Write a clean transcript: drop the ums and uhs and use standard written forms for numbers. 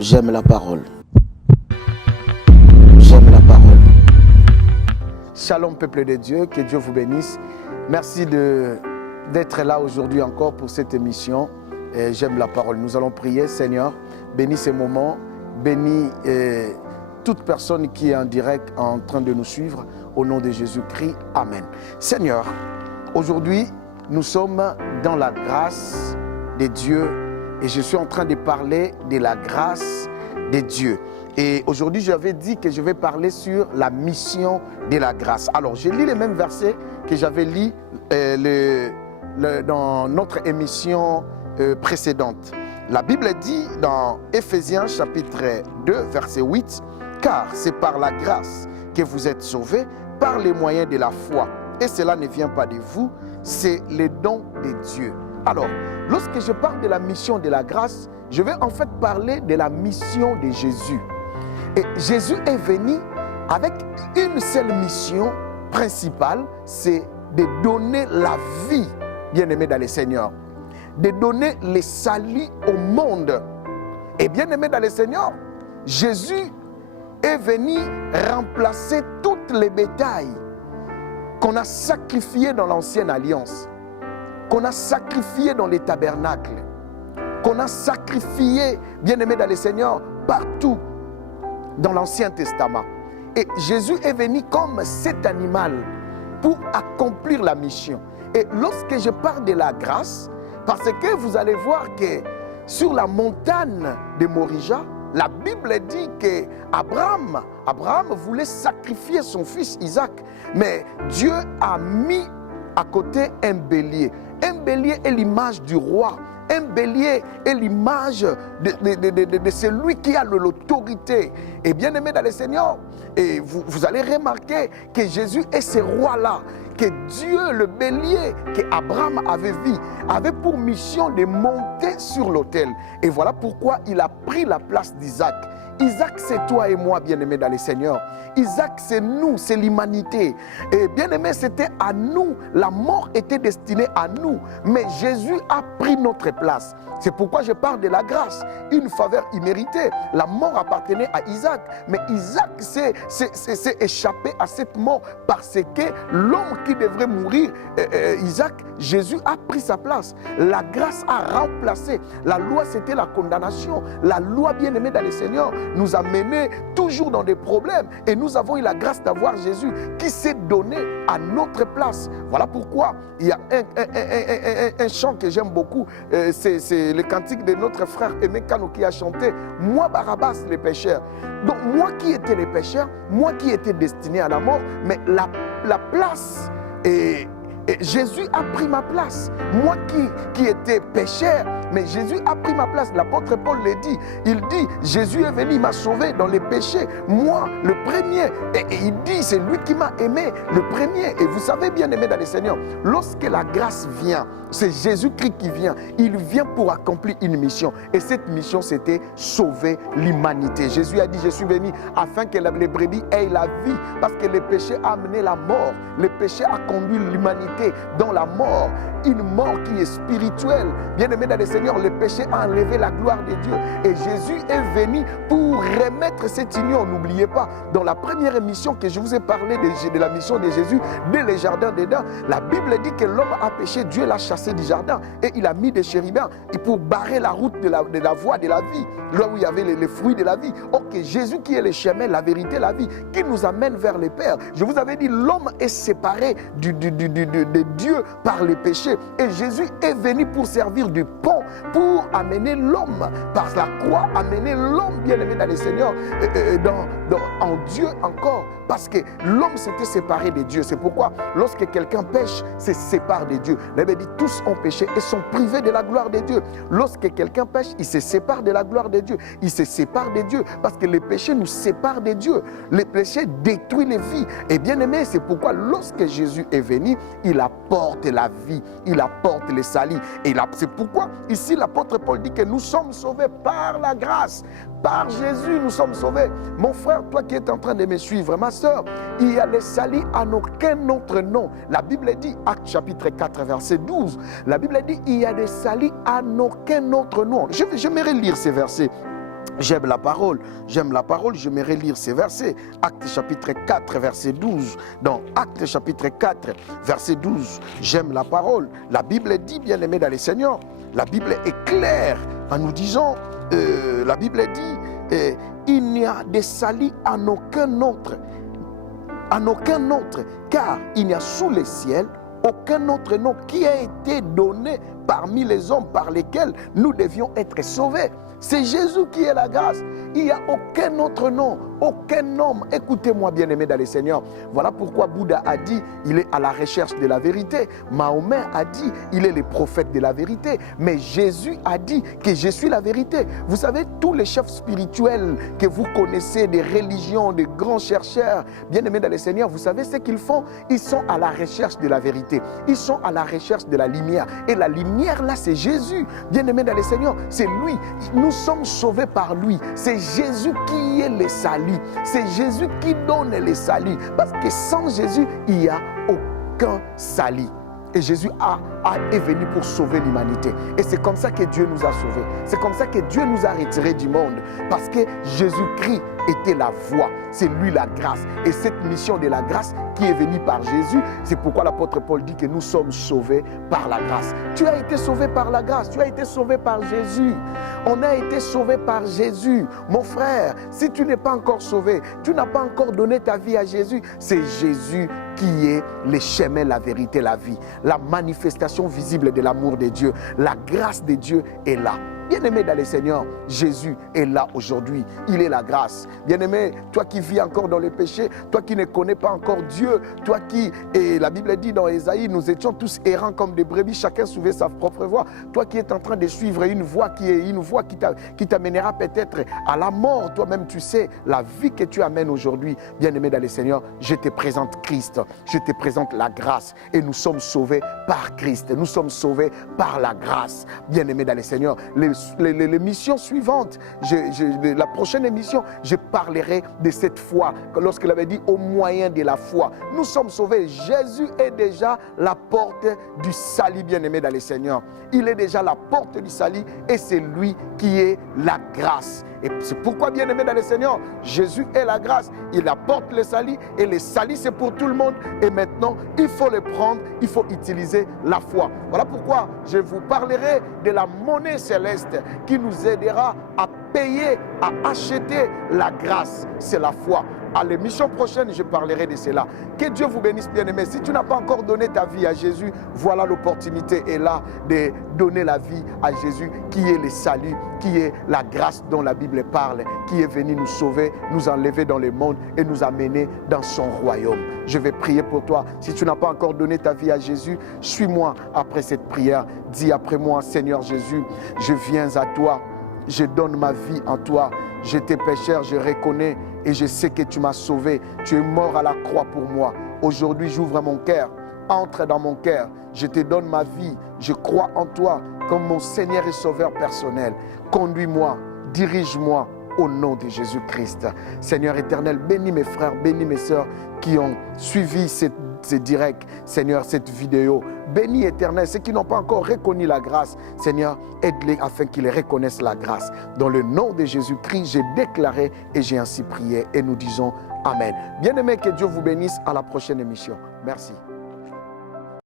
J'aime la parole. J'aime la parole. Shalom peuple de Dieu, que Dieu vous bénisse. Merci d'être là aujourd'hui encore pour cette émission. J'aime la parole. Nous allons prier, Seigneur, bénis ces moments, bénis toute personne qui est en direct en train de nous suivre. Au nom de Jésus-Christ, Amen. Seigneur, aujourd'hui, nous sommes dans la grâce de Dieu et je suis en train de parler de la grâce de Dieu. Et aujourd'hui, j'avais dit que je vais parler sur la mission de la grâce. Alors, j'ai lu les mêmes versets que j'avais lus dans notre émission précédente. La Bible dit dans Éphésiens chapitre 2, verset 8, « Car c'est par la grâce que vous êtes sauvés, par les moyens de la foi. Et cela ne vient pas de vous, c'est le don de Dieu. » Alors, lorsque je parle de la mission de la grâce, je vais en fait parler de la mission de Jésus. Et Jésus est venu avec une seule mission principale, c'est de donner la vie, bien-aimé dans le Seigneur, de donner le salut au monde. Et bien-aimé dans le Seigneur, Jésus est venu remplacer toutes les bétails qu'on a sacrifiées dans l'ancienne alliance, qu'on a sacrifiées dans les tabernacles, qu'on a sacrifiées, bien-aimé dans le Seigneur, partout dans l'Ancien Testament. Et Jésus est venu comme cet animal pour accomplir la mission. Et lorsque je parle de la grâce, parce que vous allez voir que sur la montagne de Morija, la Bible dit qu'Abraham voulait sacrifier son fils Isaac, mais Dieu a mis à côté un bélier. Un bélier est l'image du roi. Un bélier est l'image de celui qui a l'autorité. Et bien aimé dans le Seigneur, et vous allez remarquer que Jésus est ce roi-là, que Dieu, le bélier qu'Abraham avait vu, avait pour mission de monter sur l'autel. Et voilà pourquoi il a pris la place d'Isaac. Isaac, c'est toi et moi, bien-aimé dans le Seigneur. Isaac, c'est nous, c'est l'humanité. Et bien-aimé, c'était à nous. La mort était destinée à nous. Mais Jésus a pris notre place. C'est pourquoi je parle de la grâce, une faveur imméritée. La mort appartenait à Isaac. Mais Isaac s'est échappé à cette mort parce que l'homme qui devrait mourir, Isaac, Jésus a pris sa place. La grâce a remplacé. La loi, c'était la condamnation. La loi, bien-aimée dans le Seigneur, nous a menés toujours dans des problèmes. Et nous avons eu la grâce d'avoir Jésus qui s'est donné à notre place. Voilà pourquoi il y a un chant que j'aime beaucoup. C'est le cantique de notre frère Aimé Kano qui a chanté « Moi, Barabbas, les pécheurs ». Donc moi qui étais les pécheurs, moi qui étais destiné à la mort, mais la place et Jésus a pris ma place. Moi qui étais pécheur, mais Jésus a pris ma place. L'apôtre Paul le dit. Il dit, Jésus est venu, il m'a sauvé dans les péchés. Moi, le premier. Et il dit, c'est lui qui m'a aimé, le premier. Et vous savez, bien aimé dans le Seigneur, lorsque la grâce vient, c'est Jésus-Christ qui vient. Il vient pour accomplir une mission. Et cette mission, c'était sauver l'humanité. Jésus a dit, je suis venu afin que les brebis aient la vie. Parce que le péché a amené la mort. Le péché a conduit l'humanité dans la mort. Une mort qui est spirituelle. Bien-aimé dans le Seigneur, le péché a enlevé la gloire de Dieu. Et Jésus est venu pour remettre cette union. N'oubliez pas, dans la première émission que je vous ai parlé de la mission de Jésus, dès le jardin d'Éden, la Bible dit que l'homme a péché, Dieu l'a chassé du jardin. Et il a mis des chérubins pour barrer la route de la voie de la vie, là où il y avait les fruits de la vie. Ok, Jésus qui est le chemin, la vérité, la vie, qui nous amène vers le Père. Je vous avais dit, l'homme est séparé de Dieu par le péché. Et Jésus est venu pour servir du pont, pour amener l'homme, par la croix, amener l'homme bien-aimé dans le Seigneur, en Dieu encore. Parce que l'homme s'était séparé de Dieu. C'est pourquoi lorsque quelqu'un pêche, se sépare de Dieu. La Bible dit, tous ont péché et sont privés de la gloire de Dieu. Lorsque quelqu'un pêche, il se sépare de la gloire de Dieu. Il se sépare de Dieu parce que le péché nous sépare de Dieu. Le péché détruit les vies. Et bien aimé, c'est pourquoi lorsque Jésus est venu, il apporte la vie, il apporte le salut. Et c'est pourquoi ici l'apôtre Paul dit que nous sommes sauvés par la grâce. Par Jésus, nous sommes sauvés. Mon frère, toi qui es en train de me suivre, ma soeur, il y a le salut en aucun autre nom. La Bible dit, Actes chapitre 4, verset 12, la Bible dit, il y a des saluts en aucun autre nom. J'aimerais lire ces versets. J'aime la parole, j'aimerais lire ces versets. Actes chapitre 4, verset 12. Dans Actes chapitre 4, verset 12, j'aime la parole. La Bible dit, bien aimé dans les Seigneurs, la Bible est claire en nous disant, la Bible dit, il n'y a de salut en aucun autre, car il n'y a sous les ciels aucun autre nom qui a été donné parmi les hommes par lesquels nous devions être sauvés. C'est Jésus qui est la grâce. Il n'y a aucun autre nom, aucun homme. Écoutez-moi, bien-aimés dans le Seigneur. Voilà pourquoi Bouddha a dit, il est à la recherche de la vérité. Mahomet a dit, il est le prophète de la vérité. Mais Jésus a dit que je suis la vérité. Vous savez, tous les chefs spirituels que vous connaissez, des religions, des grands chercheurs, bien-aimés dans le Seigneur, vous savez ce qu'ils font? Ils sont à la recherche de la vérité. Ils sont à la recherche de la lumière. Et la lumière, là, c'est Jésus. Bien-aimés dans le Seigneur, c'est lui. Nous sommes sauvés par lui. C'est Jésus qui est le salut. C'est Jésus qui donne le salut. Parce que sans Jésus, il n'y a aucun salut. Et Jésus est venu pour sauver l'humanité. Et c'est comme ça que Dieu nous a sauvés. C'est comme ça que Dieu nous a retirés du monde. Parce que Jésus-Christ était la voie. C'est lui la grâce. Et cette mission de la grâce qui est venue par Jésus, c'est pourquoi l'apôtre Paul dit que nous sommes sauvés par la grâce. Tu as été sauvé par la grâce. Tu as été sauvé par Jésus. On a été sauvé par Jésus. Mon frère, si tu n'es pas encore sauvé, tu n'as pas encore donné ta vie à Jésus, c'est Jésus qui est le chemin, la vérité, la vie. La manifestation visible de l'amour de Dieu. La grâce de Dieu est là. Bien-aimé dans le Seigneur, Jésus est là aujourd'hui. Il est la grâce. Bien-aimé, toi qui vis encore dans le péché, toi qui ne connais pas encore Dieu, toi qui, et la Bible dit dans Ésaïe, nous étions tous errants comme des brebis, chacun suivait sa propre voie. Toi qui es en train de suivre une voie qui est une voie qui t'amènera peut-être à la mort, toi-même tu sais, la vie que tu amènes aujourd'hui, bien-aimé dans le Seigneur, je te présente Christ, je te présente la grâce. Et nous sommes sauvés par Christ, nous sommes sauvés par la grâce. Bien-aimé dans le Seigneur, les missions suivantes, la prochaine émission, je parlerai de cette foi. Lorsqu'il avait dit au moyen de la foi, nous sommes sauvés. Jésus est déjà la porte du salut, bien-aimé dans le Seigneur. Il est déjà la porte du salut et c'est lui qui est la grâce. Et c'est pourquoi, bien-aimé dans le Seigneur, Jésus est la grâce. Il apporte le salut et le salut c'est pour tout le monde. Et maintenant, il faut le prendre, il faut utiliser la foi. Voilà pourquoi je vous parlerai de la monnaie céleste qui nous aidera à payer, à acheter la grâce. C'est la foi. À l'émission prochaine, je parlerai de cela. Que Dieu vous bénisse, bien-aimé. Si tu n'as pas encore donné ta vie à Jésus, voilà l'opportunité est là de donner la vie à Jésus, qui est le salut, qui est la grâce dont la Bible parle, qui est venu nous sauver, nous enlever dans le monde et nous amener dans son royaume. Je vais prier pour toi. Si tu n'as pas encore donné ta vie à Jésus, suis-moi après cette prière. Dis après moi, Seigneur Jésus, je viens à toi. Je donne ma vie en toi. J'étais pécheur, je reconnais et je sais que tu m'as sauvé. Tu es mort à la croix pour moi. Aujourd'hui, j'ouvre mon cœur. Entre dans mon cœur. Je te donne ma vie. Je crois en toi comme mon Seigneur et Sauveur personnel. Conduis-moi, dirige-moi au nom de Jésus-Christ. Seigneur éternel, bénis mes frères, bénis mes sœurs qui ont suivi ces directs, Seigneur, cette vidéo. Bénis éternel, ceux qui n'ont pas encore reconnu la grâce. Seigneur, aide-les afin qu'ils reconnaissent la grâce. Dans le nom de Jésus-Christ, j'ai déclaré et j'ai ainsi prié. Et nous disons Amen. Bien-aimés, que Dieu vous bénisse. À la prochaine émission. Merci.